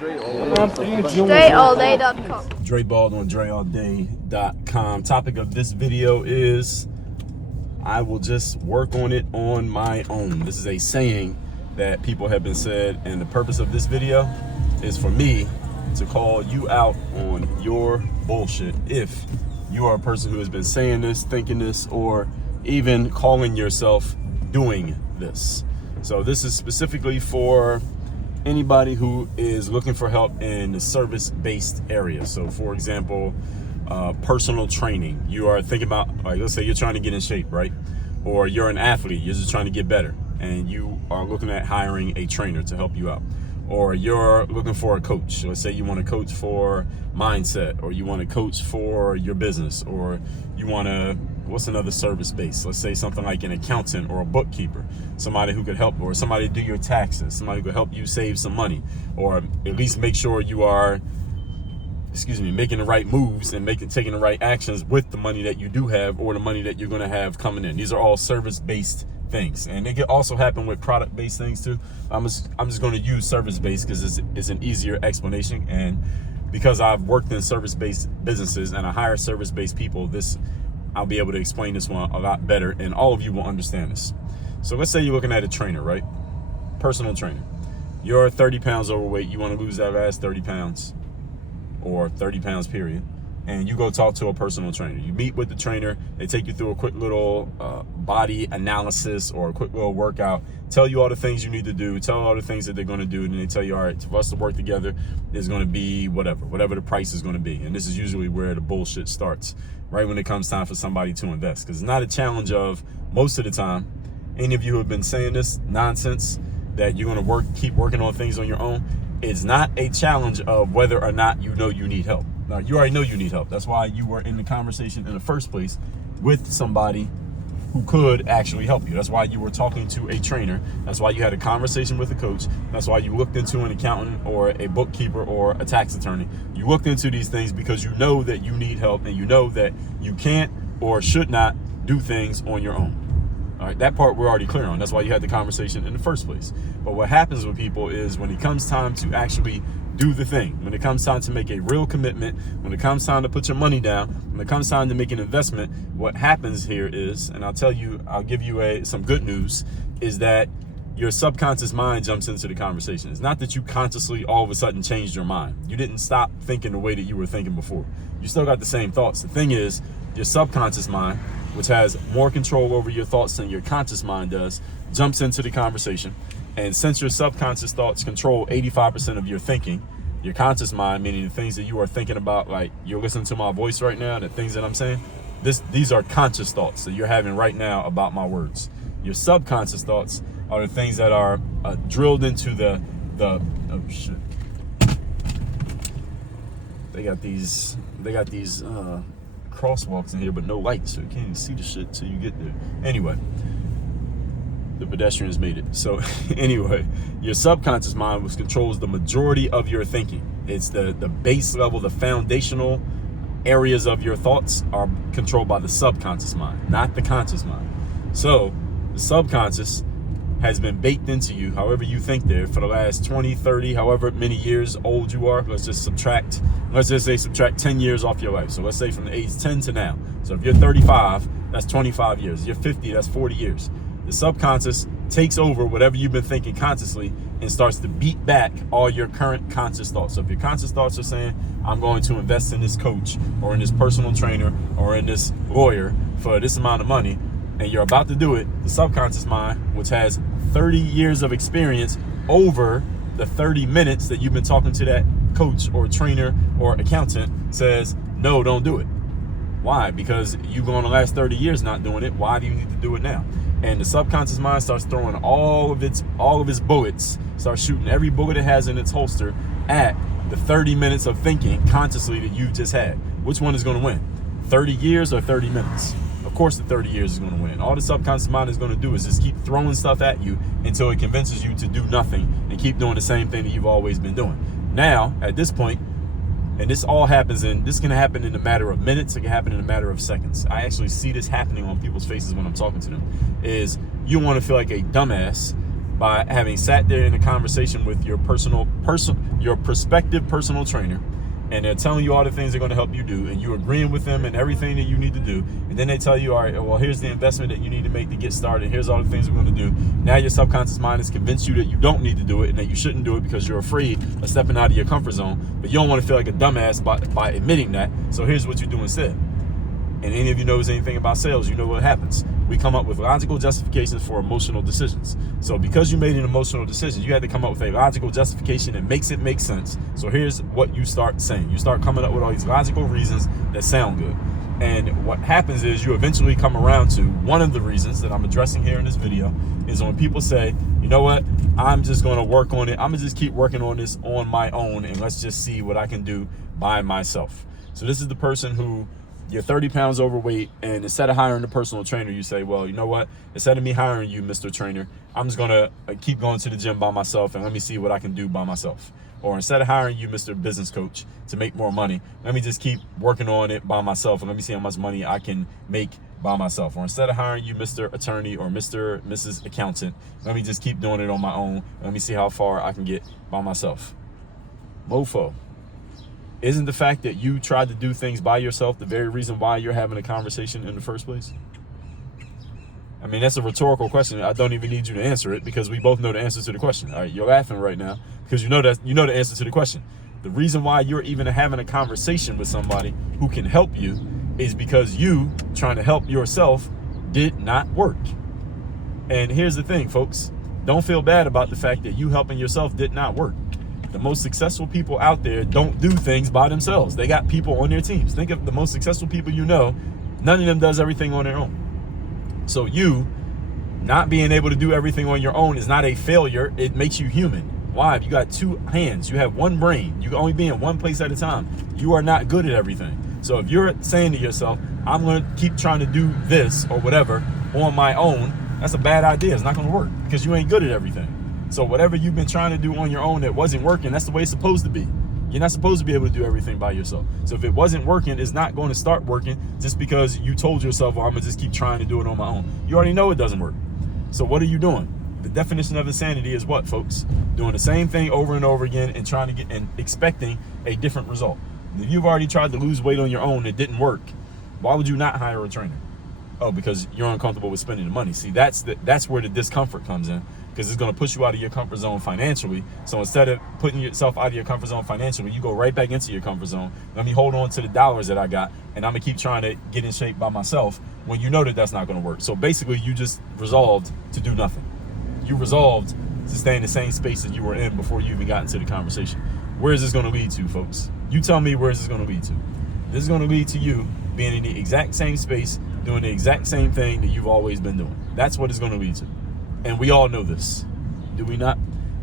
DreAllDay.com. Dre Baldwin, DreAllDay.com. Topic of this video is I will just work on it on my own. This is a saying that people have been said, and the purpose of this video is for me to call you out on your bullshit. If you are a person who has been saying this, thinking this, or even calling yourself doing this. So this is specifically for anybody who is looking for help in the service-based area. So for example, personal training. You are thinking about, like, let's say you're trying to get in shape, right? Or you're an athlete, you're just trying to get better, and you are looking at hiring a trainer to help you out. Or you're looking for a coach. Let's say you want to coach for mindset, or you want to coach for your business, or you want to, what's another service base? Let's say something like an accountant or a bookkeeper, somebody who could help, or somebody to do your taxes, somebody who could help you save some money, or at least make sure you are, making the right moves and taking the right actions with the money that you do have, or the money that you're going to have coming in. These are all service-based things, and it can also happen with product-based things too. I'm just going to use service-based because it's an easier explanation, and because I've worked in service-based businesses and I hire service-based people, I'll be able to explain this one a lot better, and all of you will understand this. So let's say you're looking at a trainer, right? Personal trainer. You're 30 pounds overweight. You want to lose that last 30 pounds or 30 pounds period, and you go talk to a personal trainer. You meet with the trainer. They take you through a quick little body analysis or a quick little workout, tell you all the things you need to do, tell all the things that they're going to do, and they tell you, all right, for us to work together is going to be whatever the price is going to be. And this is usually where the bullshit starts, right when it comes time for somebody to invest, because it's not a challenge of, most of the time, any of you who have been saying this nonsense that you're going to keep working on things on your own, it's not a challenge of whether or not you know you need help. Now, you already know you need help. That's why you were in the conversation in the first place with somebody who could actually help you. That's why you were talking to a trainer. That's why you had a conversation with a coach. That's why you looked into an accountant or a bookkeeper or a tax attorney. You looked into these things because you know that you need help, and you know that you can't or should not do things on your own. All right, that part we're already clear on. That's why you had the conversation in the first place. But what happens with people is when it comes time to actually do the thing, when it comes time to make a real commitment, when it comes time to put your money down, when it comes time to make an investment, what happens here is, and I'll give you some good news, is that your subconscious mind jumps into the conversation. It's not that you consciously all of a sudden changed your mind. You didn't stop thinking the way that you were thinking before. You still got the same thoughts. The thing is, your subconscious mind, which has more control over your thoughts than your conscious mind does, jumps into the conversation. And since your subconscious thoughts control 85% of your thinking, your conscious mind, meaning the things that you are thinking about, like you're listening to my voice right now, the things that I'm saying, these are conscious thoughts that you're having right now about my words. Your subconscious thoughts are the things that are drilled into the oh shit. They got these crosswalks in here, but no lights, so you can't even see the shit till you get there. Anyway, the pedestrians made it. So anyway, your subconscious mind, which controls the majority of your thinking. It's the base level, the foundational areas of your thoughts are controlled by the subconscious mind, not the conscious mind. So the subconscious has been baked into you, however you think there, for the last 20, 30, however many years old you are. Let's just say subtract 10 years off your life. So let's say from the age 10 to now. So if you're 35, that's 25 years. If you're 50, that's 40 years. The subconscious takes over whatever you've been thinking consciously and starts to beat back all your current conscious thoughts. So if your conscious thoughts are saying, I'm going to invest in this coach or in this personal trainer or in this lawyer for this amount of money, and you're about to do it, the subconscious mind, which has 30 years of experience over the 30 minutes that you've been talking to that coach or trainer or accountant, says, no, don't do it. Why? Because you've gone the last 30 years not doing it. Why do you need to do it now? And the subconscious mind starts throwing all of its bullets, starts shooting every bullet it has in its holster at the 30 minutes of thinking consciously that you've just had. Which one is going to win? 30 years or 30 minutes? Of course the 30 years is going to win. All the subconscious mind is going to do is just keep throwing stuff at you until it convinces you to do nothing and keep doing the same thing that you've always been doing. Now, at this point, and this can happen in a matter of minutes, it can happen in a matter of seconds. I actually see this happening on people's faces when I'm talking to them, is you want to feel like a dumbass by having sat there in a conversation with your your prospective personal trainer, and they're telling you all the things they're going to help you do, and you're agreeing with them and everything that you need to do, and then they tell you, all right, well, here's the investment that you need to make to get started, here's all the things we're going to do. Now your subconscious mind has convinced you that you don't need to do it and that you shouldn't do it because you're afraid of stepping out of your comfort zone, but you don't want to feel like a dumbass by admitting that, so here's what you do instead. And any of you knows anything about sales, you know what happens. We come up with logical justifications for emotional decisions. So because you made an emotional decision, you had to come up with a logical justification that makes it make sense. So here's what you start saying. You start coming up with all these logical reasons that sound good. And what happens is you eventually come around to one of the reasons that I'm addressing here in this video is when people say, you know what, I'm just going to work on it. I'm going to just keep working on this on my own, and let's just see what I can do by myself. So this is the person who, you're 30 pounds overweight, and instead of hiring a personal trainer, you say, well, you know what? Instead of me hiring you, Mr. Trainer, I'm just going to keep going to the gym by myself, and let me see what I can do by myself. Or instead of hiring you, Mr. Business Coach, to make more money, let me just keep working on it by myself, and let me see how much money I can make by myself. Or instead of hiring you, Mr. Attorney or Mrs. Accountant, let me just keep doing it on my own, and let me see how far I can get by myself. Mofo. Isn't the fact that you tried to do things by yourself the very reason why you're having a conversation in the first place? I mean, that's a rhetorical question. I don't even need you to answer it because we both know the answer to the question. All right, you're laughing right now because you know the answer to the question. The reason why you're even having a conversation with somebody who can help you is because you trying to help yourself did not work. And here's the thing, folks. Don't feel bad about the fact that you helping yourself did not work. The most successful people out there don't do things by themselves. They got people on their teams. Think of the most successful people you know. None of them does everything on their own. So you not being able to do everything on your own is not a failure. It makes you human. Why? You got two hands. You have one brain. You can only be in one place at a time. You are not good at everything. So if you're saying to yourself, I'm going to keep trying to do this or whatever on my own, that's a bad idea. It's not going to work because you ain't good at everything. So whatever you've been trying to do on your own that wasn't working, that's the way it's supposed to be. You're not supposed to be able to do everything by yourself. So if it wasn't working, it's not going to start working just because you told yourself, well, I'm going to just keep trying to do it on my own. You already know it doesn't work. So what are you doing? The definition of insanity is what, folks? Doing the same thing over and over again and trying to get and expecting a different result. If you've already tried to lose weight on your own, it didn't work. Why would you not hire a trainer? Oh, because you're uncomfortable with spending the money. See, that's where the discomfort comes in, because it's going to push you out of your comfort zone financially. So instead of putting yourself out of your comfort zone financially, you go right back into your comfort zone. Let me hold on to the dollars that I got, and I'm going to keep trying to get in shape by myself when you know that that's not going to work. So basically, you just resolved to do nothing. You resolved to stay in the same space that you were in before you even got into the conversation. Where is this going to lead to, folks? You tell me, where is this going to lead to? This is going to lead to you being in the exact same space, doing the exact same thing that you've always been doing. That's what it's going to lead to. And we all know this, do we not?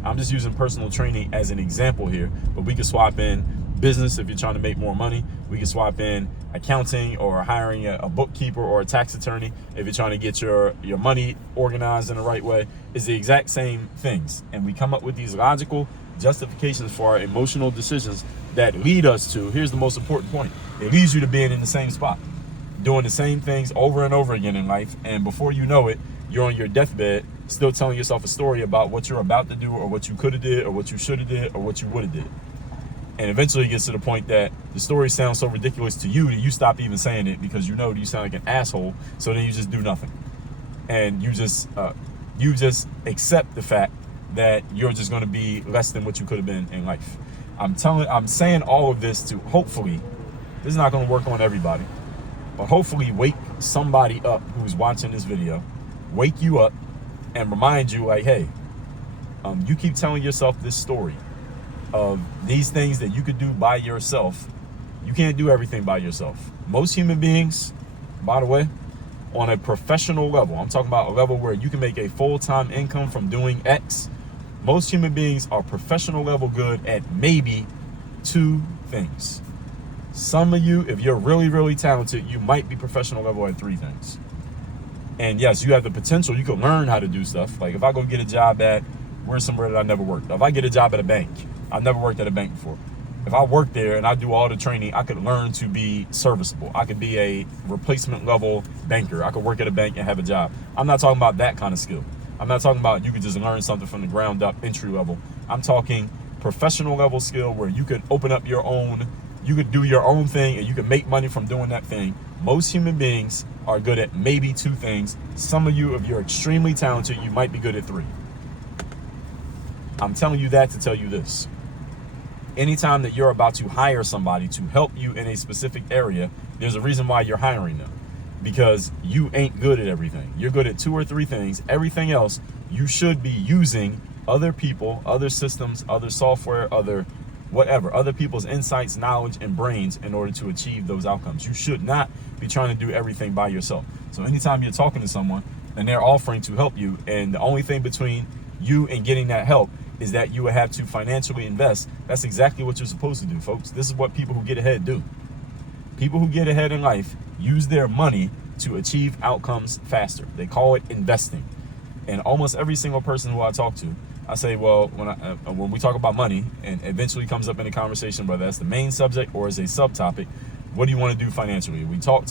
I'm just using personal training as an example here, but we can swap in business if you're trying to make more money. We can swap in accounting or hiring a bookkeeper or a tax attorney if you're trying to get your money organized in the right way. It's the exact same things. And we come up with these logical justifications for our emotional decisions that lead us to, here's the most important point, it leads you to being in the same spot, doing the same things over and over again in life, and before you know it, you're on your deathbed still telling yourself a story about what you're about to do or what you could have did or what you should have did or what you would have did. And eventually it gets to the point that the story sounds so ridiculous to you that you stop even saying it because you know you sound like an asshole, so then you just do nothing. And you just accept the fact that you're just going to be less than what you could have been in life. I'm saying all of this to hopefully, this is not going to work on everybody, but hopefully wake somebody up who's watching this video, wake you up and remind you like, hey, you keep telling yourself this story of these things that you could do by yourself. You can't do everything by yourself. Most human beings, by the way, on a professional level, I'm talking about a level where you can make a full-time income from doing X. Most human beings are professional level good at maybe 2 things. Some of you, if you're really, really talented, you might be professional level at 3 things. And yes, you have the potential. You can learn how to do stuff. Like if I go get a job at, where's somewhere that I never worked? If I get a job at a bank, I've never worked at a bank before. If I work there and I do all the training, I could learn to be serviceable. I could be a replacement level banker. I could work at a bank and have a job. I'm not talking about that kind of skill. I'm not talking about you could just learn something from the ground up, entry level. I'm talking professional level skill where you could open up your own, you could do your own thing and you can make money from doing that thing. Most human beings are good at maybe 2 things. Some of you, if you're extremely talented, you might be good at 3. I'm telling you that to tell you this. Anytime that you're about to hire somebody to help you in a specific area, there's a reason why you're hiring them. Because you ain't good at everything. You're good at 2 or 3 things. Everything else, you should be using other people, other systems, other software, other whatever, other people's insights, knowledge, and brains in order to achieve those outcomes. You should not be trying to do everything by yourself. So anytime you're talking to someone and they're offering to help you, and the only thing between you and getting that help is that you would have to financially invest, that's exactly what you're supposed to do, folks. This is what people who get ahead do. People who get ahead in life use their money to achieve outcomes faster. They call it investing. And almost every single person who I talk to, I say, well, when we talk about money, and eventually comes up in a conversation, whether that's the main subject or as a subtopic, what do you want to do financially? We talk.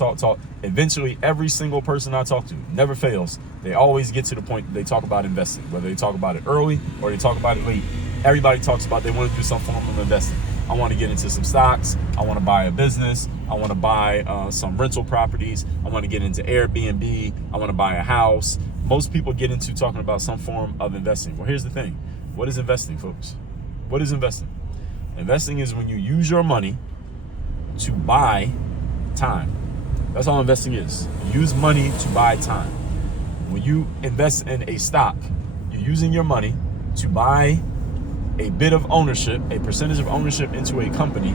Eventually, every single person I talk to, never fails, they always get to the point that they talk about investing. Whether they talk about it early or they talk about it late, everybody talks about they want to do some form of investing. I want to get into some stocks. I want to buy a business. I want to buy some rental properties. I want to get into Airbnb. I want to buy a house. Most people get into talking about some form of investing. Well, here's the thing. What is investing, folks? What is investing? Investing is when you use your money to buy time. That's all investing is. You use money to buy time. When you invest in a stock, you're using your money to buy a bit of ownership, a percentage of ownership into a company.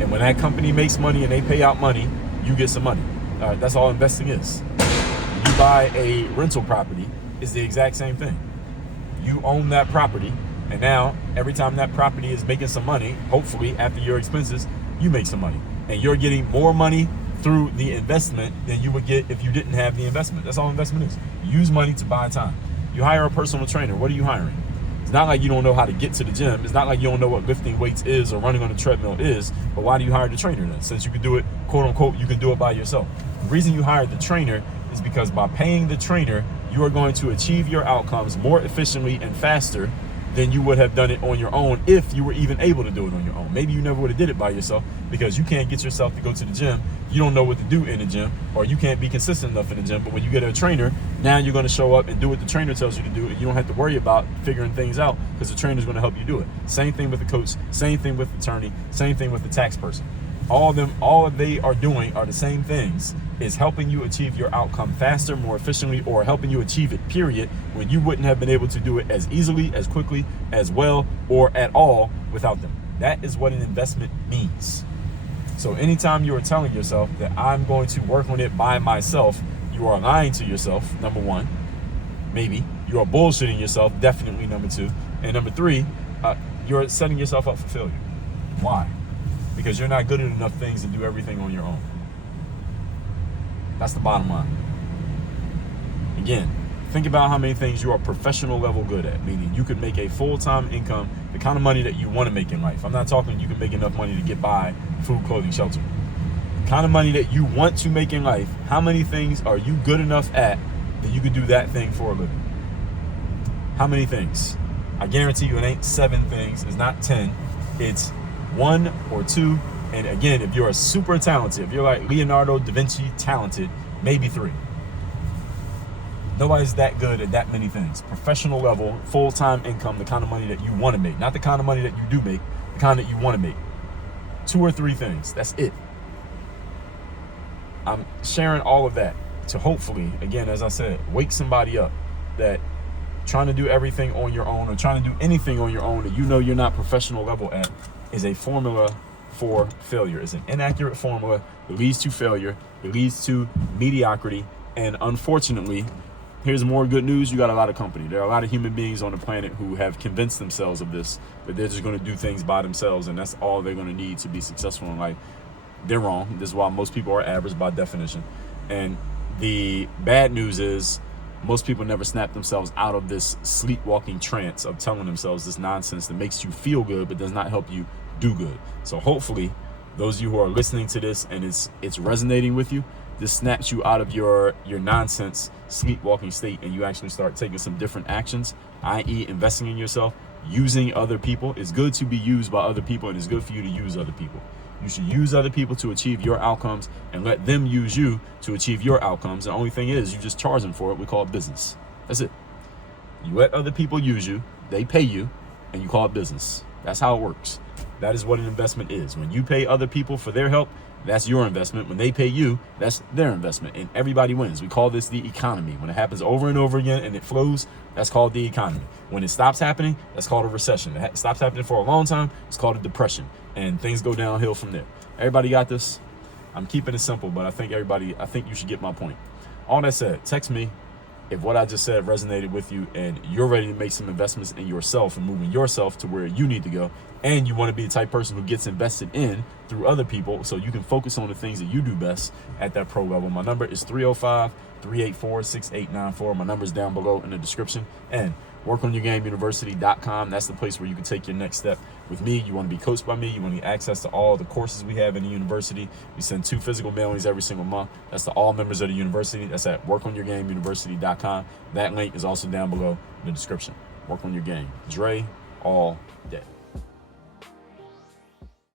And when that company makes money and they pay out money, you get some money. All right, that's all investing is. When you buy a rental property, it's the exact same thing. You own that property, and now every time that property is making some money, hopefully after your expenses, you make some money. And you're getting more money through the investment than you would get if you didn't have the investment. That's all investment is. You use money to buy time. You hire a personal trainer. What are you hiring? It's not like you don't know how to get to the gym. It's not like you don't know what lifting weights is or running on a treadmill is. But why do you hire the trainer then? Since you can do it, quote unquote, you can do it by yourself. The reason you hired the trainer is because by paying the trainer, you are going to achieve your outcomes more efficiently and faster than you would have done it on your own if you were even able to do it on your own. Maybe you never would have did it by yourself because you can't get yourself to go to the gym. You don't know what to do in the gym, or you can't be consistent enough in the gym. But when you get a trainer, now you're going to show up and do what the trainer tells you to do, and you don't have to worry about figuring things out because the trainer's going to help you do it. Same thing with the coach, same thing with the attorney, same thing with the tax person. All they are doing are the same things, is helping you achieve your outcome faster, more efficiently, or helping you achieve it, period, when you wouldn't have been able to do it as easily, as quickly, as well, or at all without them. That is what an investment means. So anytime you are telling yourself that I'm going to work on it by myself, you are lying to yourself, number one. Maybe. You are bullshitting yourself, definitely, number two. And number three, you're setting yourself up for failure. Why? Because you're not good at enough things to do everything on your own. That's the bottom line. Again, think about how many things you are professional level good at, meaning you could make a full-time income, the kind of money that you want to make in life. I'm not talking you can make enough money to get by, food, clothing, shelter. The kind of money that you want to make in life, how many things are you good enough at that you could do that thing for a living? How many things? I guarantee you it ain't 7 things, it's not 10, it's 1 or 2, and again, if you're super talented, if you're like Leonardo da Vinci talented, maybe 3. Nobody's that good at that many things. Professional level, full-time income, the kind of money that you want to make, not the kind of money that you do make, the kind that you want to make. 2 or 3 things, that's it. I'm sharing all of that to hopefully, again, as I said, wake somebody up that trying to do everything on your own or trying to do anything on your own that you know you're not professional level at is a formula for failure. It's an inaccurate formula. It leads to failure. It leads to mediocrity. And unfortunately, here's more good news. You got a lot of company. There are a lot of human beings on the planet who have convinced themselves of this, that they're just going to do things by themselves, and that's all they're going to need to be successful in life. They're wrong. This is why most people are average by definition. And the bad news is most people never snap themselves out of this sleepwalking trance of telling themselves this nonsense that makes you feel good but does not help you do good. So hopefully those of you who are listening to this and it's resonating with you, this snaps you out of your nonsense sleepwalking state, and you actually start taking some different actions, i.e. investing in yourself, using other people. It's good to be used by other people, and it's good for you to use other people. You should use other people to achieve your outcomes and let them use you to achieve your outcomes. The only thing is, you just charge them for it. We call it business. That's it. You let other people use you, they pay you, and you call it business. That's how it works. That is what an investment is. When you pay other people for their help, that's your investment. When they pay you, that's their investment, and everybody wins. We call this the economy. When it happens over and over again and it flows, that's called the economy. When it stops happening, that's called a recession. It stops happening for a long time, it's called a depression, and things go downhill from there. Everybody got this? I'm keeping it simple, but I think you should get my point. All that said, text me if what I just said resonated with you and you're ready to make some investments in yourself and moving yourself to where you need to go, and you want to be the type of person who gets invested in through other people so you can focus on the things that you do best at that pro level. My number is 305-384-6894. My number is down below in the description. And workonyourgameuniversity.com. That's the place where you can take your next step with me. You want to be coached by me. You want to get access to all the courses we have in the university. We send 2 physical mailings every single month. That's to all members of the university. That's at workonyourgameuniversity.com. That link is also down below in the description. Work on your game. Dre all day.